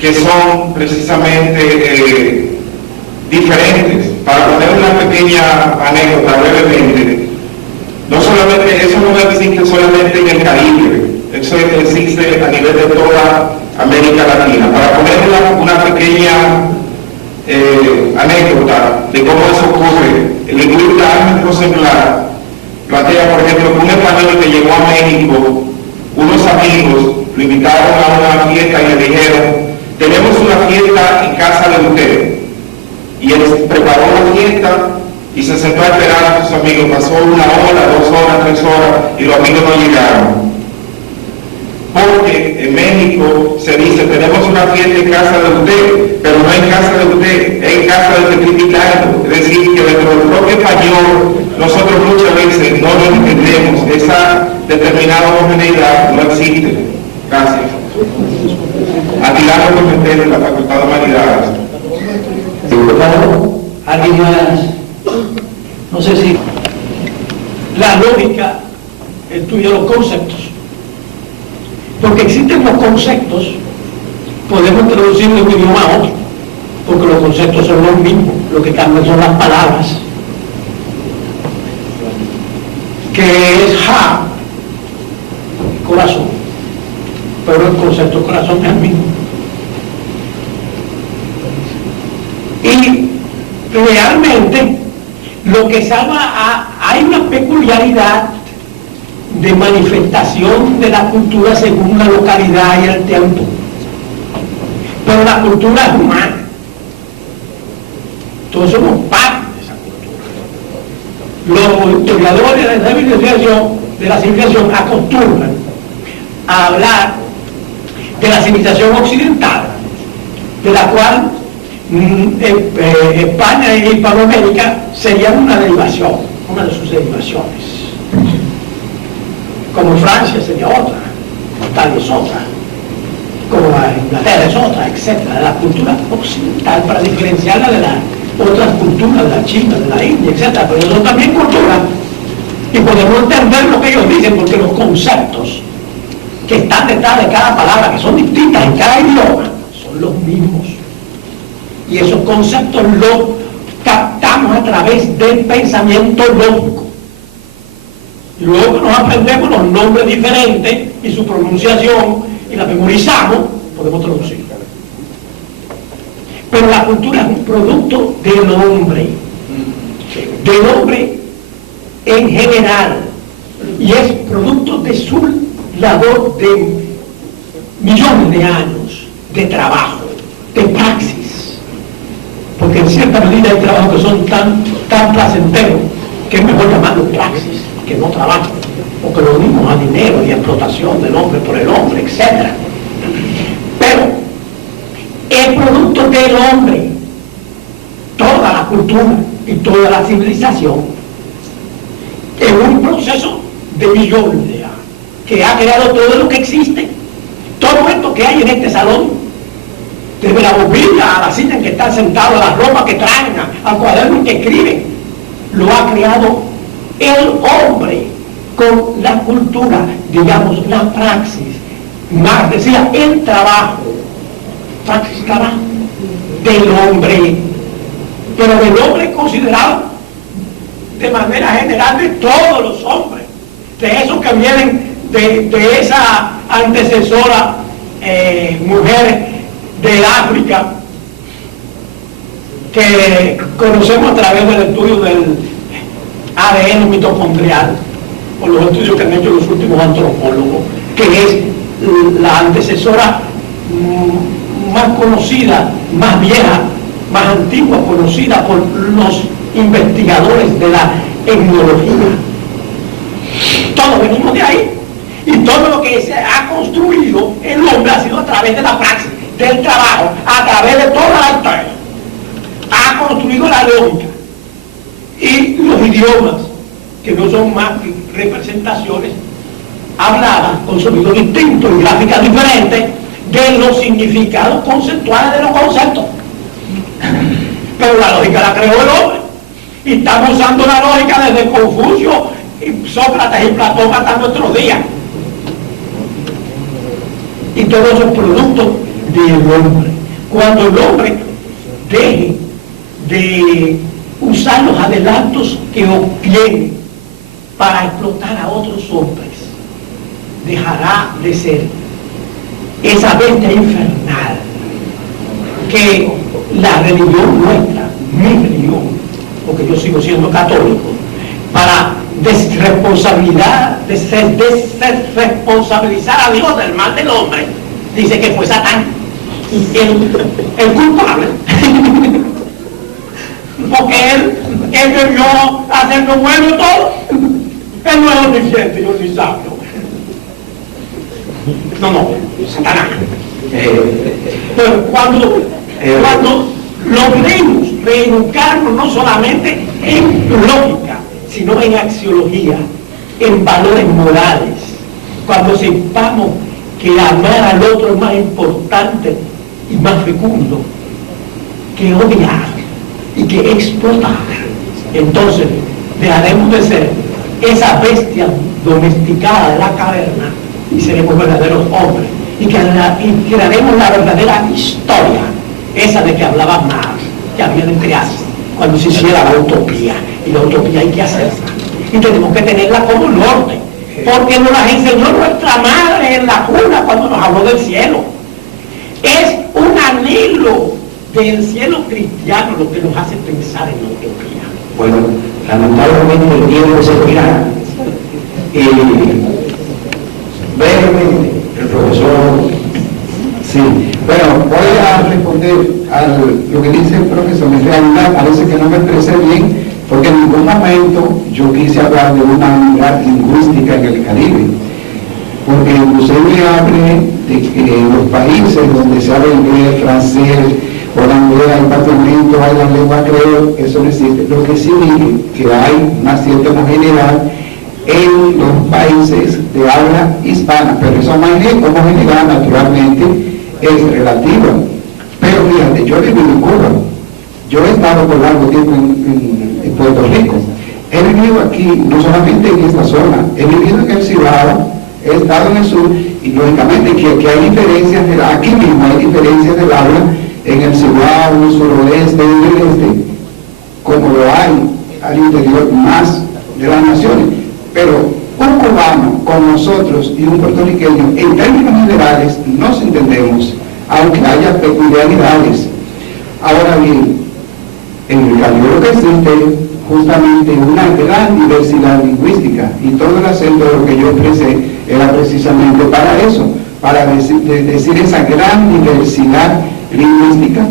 que son precisamente diferentes. Para poner una pequeña anécdota brevemente, no solamente, eso no existe solamente en el Caribe, eso existe a nivel de toda América Latina. Para poner una pequeña anécdota de cómo eso ocurre, el lingüista Ángel Rosenblatt plantea, por ejemplo, que un español que llegó a México, unos amigos lo invitaron a una fiesta y le dijeron: tenemos una fiesta en casa de usted. Y él preparó la fiesta y se sentó a esperar a sus amigos. Pasó 1 hora, 2 horas, 3 horas y los amigos no llegaron. Porque en México se dice: tenemos una fiesta en casa de usted, pero no en casa de usted, es en casa del que está invitando. Es decir, que dentro del propio español nosotros muchas veces no lo entendemos. Esa determinada homogeneidad no existe. Gracias. Atilano Pimentel, de la Facultad de Humanidades. Diputado, alguien más, no sé si la lógica estudia los conceptos, porque existen los conceptos, podemos traducir de un idioma a otro, porque los conceptos son los mismos, lo que cambian son las palabras, que es ja, corazón, pero el concepto corazón es el mismo. Y realmente lo que salva hay una peculiaridad de manifestación de la cultura según la localidad y el tiempo, pero la cultura es humana, todos somos parte de esa cultura. Los historiadores de la civilización acostumbran a hablar de la civilización occidental, de la cual España y Hispanoamérica serían una derivación, una de sus derivaciones, como Francia sería otra, Italia es otra, como Inglaterra es otra, etc. La cultura occidental, para diferenciarla de las otras culturas, de la China, de la India, etc. Pero eso también cultura, y podemos entender lo que ellos dicen, porque los conceptos que están detrás de cada palabra, que son distintas en cada idioma, son los mismos. Y esos conceptos los captamos a través del pensamiento lógico. Y luego que nos aprendemos los nombres diferentes y su pronunciación y la memorizamos, podemos traducir. Pero la cultura es un producto del hombre en general, y es producto de su labor de millones de años de trabajo, de praxis. Porque en cierta medida hay trabajos que son tan placenteros que es mejor llamarlo praxis que no trabajo, porque lo unimos a dinero y a explotación del hombre por el hombre, etc. Pero el producto del hombre, toda la cultura y toda la civilización, es un proceso de millones de años que ha creado todo lo que existe. Todo esto que hay en este salón, desde la bombilla a la silla en que están sentados, a la ropa que traen, al cuaderno en que escriben, lo ha creado el hombre con la cultura, digamos, la praxis. Marx decía, el trabajo, praxis, trabajo, del hombre, pero del hombre considerado de manera general de todos los hombres, de esos que vienen de esa antecesora mujer de África que conocemos a través del estudio del ADN mitocondrial, por los estudios que han hecho los últimos antropólogos, que es la antecesora más conocida, más vieja, más antigua, conocida por los investigadores de la etnología. Todos venimos de ahí, y todo lo que se ha construido el hombre ha sido a través de la praxis, del trabajo, a través de toda la historia. Ha construido la lógica y los idiomas, que no son más que representaciones habladas con sonidos distintos y gráficas diferentes de los significados conceptuales de los conceptos. Pero la lógica la creó el hombre, y estamos usando la lógica desde Confucio y Sócrates y Platón hasta nuestros días. Y todos esos productos del hombre. Cuando el hombre deje de usar los adelantos que obtiene para explotar a otros hombres, dejará de ser esa bestia infernal que la religión nuestra, mi religión, porque yo sigo siendo católico, para desresponsabilizar a Dios del mal del hombre, dice que fue Satán el culpable. Porque él debió hacer lo bueno y todo. Él no es omnisciente, yo ni sabio. No, Satanás. Pero cuando logremos reeducarnos no solamente en lógica, sino en axiología, en valores morales, cuando sepamos que amar al otro es más importante y más fecundo que odiar y que explotar, entonces dejaremos de ser esa bestia domesticada de la caverna y seremos verdaderos hombres y crearemos la verdadera historia, esa de que hablaba Marx, que había de crearse cuando se hiciera la utopía, y la utopía hay que hacerla y tenemos que tenerla como norte, porque nos las enseñó nuestra madre en la cuna cuando nos habló del cielo. Es un anhelo del cielo cristiano lo que nos hace pensar en la utopía. Bueno, lamentablemente el tiempo se tira. Brevemente, el profesor. Sí, bueno, voy a responder a lo que dice el profesor. En realidad parece que no me expresé bien, porque en ningún momento yo quise hablar de una unidad lingüística en el Caribe. Porque usted me hable de que los países donde se habla inglés, francés, holandés, hay parlamentos, hay la lengua creol, eso no existe. Lo que sí dije, que hay una cierta homogeneidad en los países de habla hispana, pero esa homogeneidad naturalmente es relativa. Pero fíjate, yo he vivido en Cuba, yo he estado por largo tiempo en Puerto Rico, he vivido aquí, no solamente en esta zona, he vivido en el Cibao, he estado en el sur, y lógicamente que hay diferencias, aquí mismo hay diferencias del habla en el Cibao, en el suroeste y el este, como lo hay al interior más de las naciones. Pero un cubano con nosotros y un puertorriqueño, en términos generales, nos entendemos, aunque haya peculiaridades. Ahora bien, en el Caribe lo que existe justamente una gran diversidad lingüística, y todo el acento de lo que yo expresé era precisamente para eso, para decir esa gran diversidad lingüística,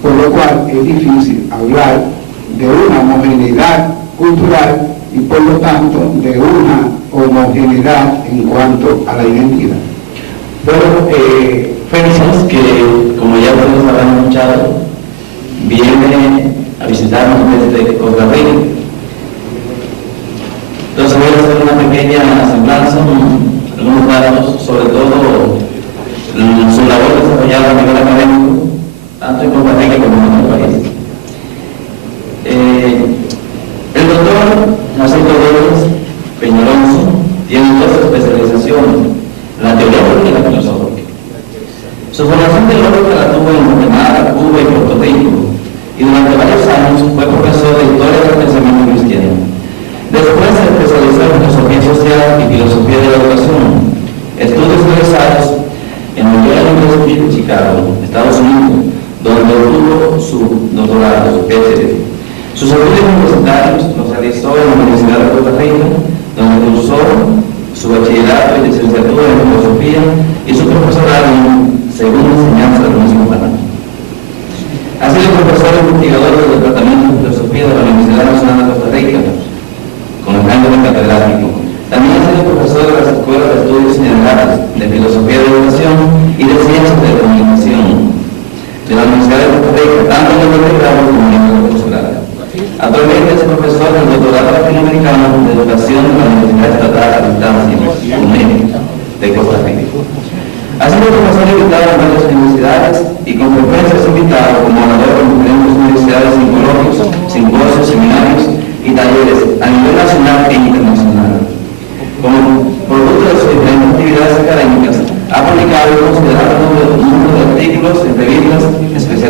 por lo cual es difícil hablar de una homogeneidad cultural y por lo tanto de una homogeneidad en cuanto a la identidad. Bueno, Félix, que como ya ustedes habrán escuchado, viene a visitarnos desde Costa Rica. Entonces voy a hacer una pequeña semblanza, algunos datos, sobre todo su labor desarrollada a nivel académico, tanto en Costa Rica como en otros países. El doctor Jacinto Rodríguez Peñalonso tiene dos especializaciones, la teológica y la filosófica. Su formación teológica la tuvo en Guatemala, Cuba y Puerto Rico, y durante varios años fue profesor de historia del pensamiento cristiano. Después se especializó en filosofía social y filosofía de la educación, estudios realizados en la University de Chicago, Estados Unidos, donde obtuvo su doctorado, su PhD. Sus estudios universitarios los realizó en la Universidad de Costa Rica, donde cursó su bachillerato y licenciatura en filosofía y su profesorado en segunda enseñanza de la misma humana. Ha sido profesor e investigador del Departamento de Filosofía de la Universidad Nacional de Costa Rica, con el rango de catedrático. También ha sido profesor de las Escuelas de Estudios Generales de Filosofía de Educación y de Ciencias de Comunicación de la Universidad de Costa Rica, tanto en el pregrado como en el postgrado. Actualmente es profesor del doctorado latinoamericano de Educación de la Universidad Estatal a Distancia, UNED, de Costa Rica. Ha sido profesor invitado en varias universidades y con frecuencia es invitado como orador en diferentes universidades y coloquios, simposios, seminarios y talleres a nivel nacional e internacional. Como producto de sus diferentes actividades académicas, ha Ha publicado un considerable número de artículos en revistas especializadas.